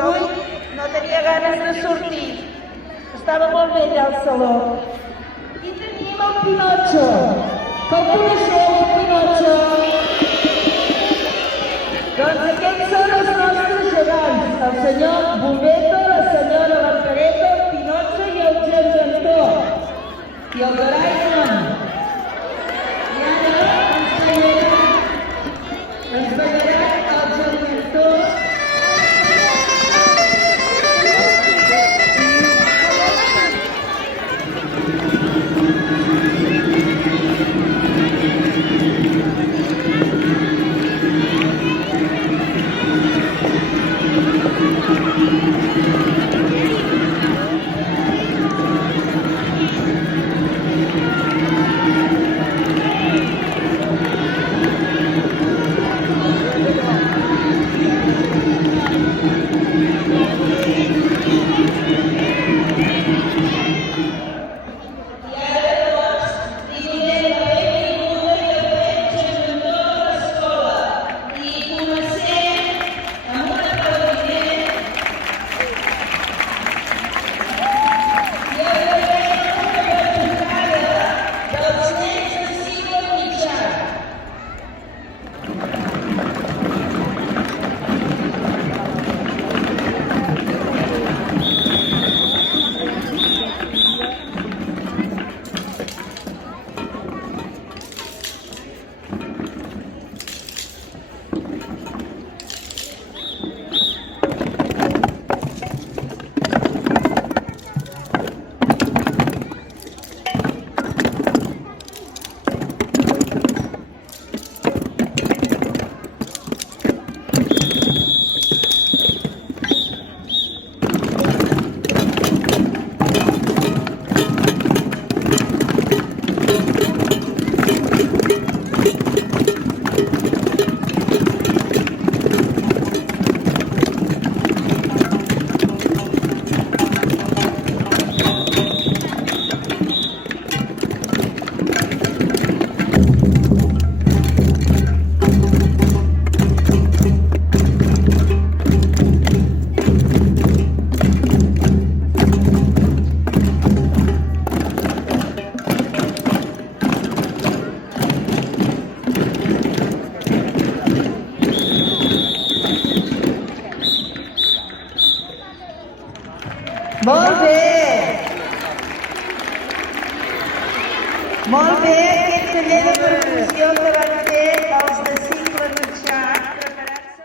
avui no tenia ganes de sortir. Estava molt bé allà al saló. I tenim el Pinotxo. Que el coneixeu, el Pinotxo? Doncs aquests són els nostres gegants. El senyor Bombeta, la senyora Barcareta, el Pinotxo i el Jangantó. I el Doraimon. I ara ens ballarà el Jangantó. Molt bé! Molt bé, aquest taller de percussió que van fer els de cicle mitjà preparant-se.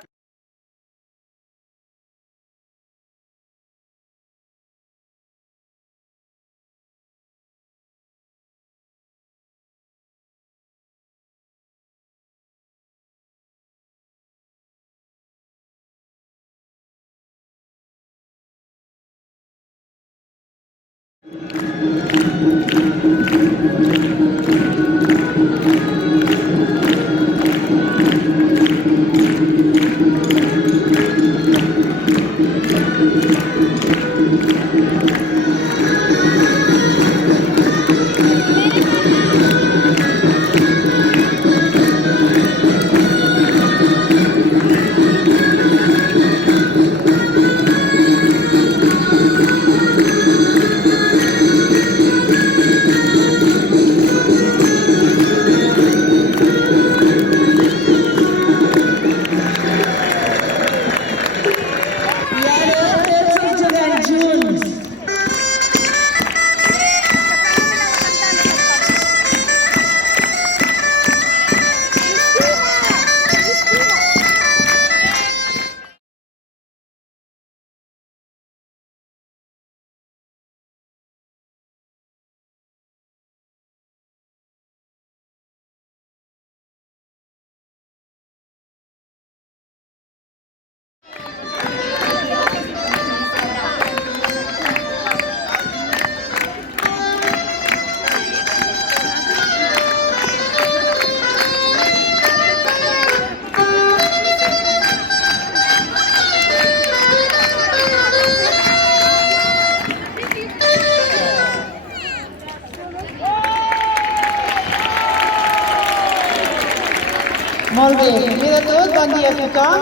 Molt bé, primer de tot, bon dia a tothom.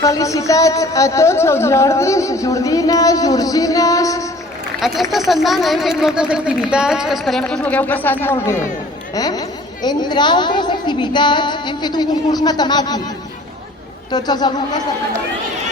Felicitats a tots els Jordis, Jordines, Georgines. Aquesta setmana hem fet moltes activitats que esperem que us ho hagueu passat molt bé. Entre altres activitats hem fet un concurs matemàtic. Tots els alumnes de Primària.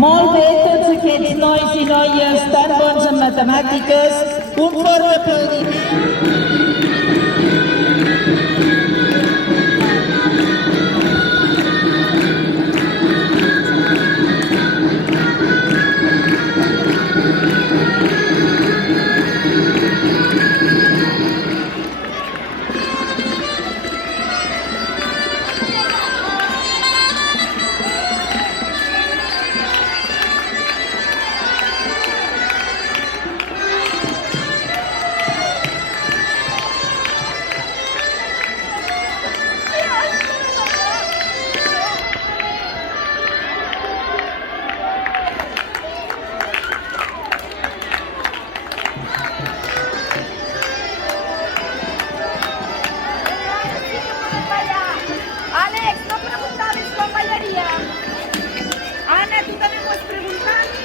Molt bé, tots aquests nois i noies tan bons en matemàtiques. Un fort aplaudiment. Àlex, no preguntaves com ballaria? Anna, tu també m'ho has preguntat?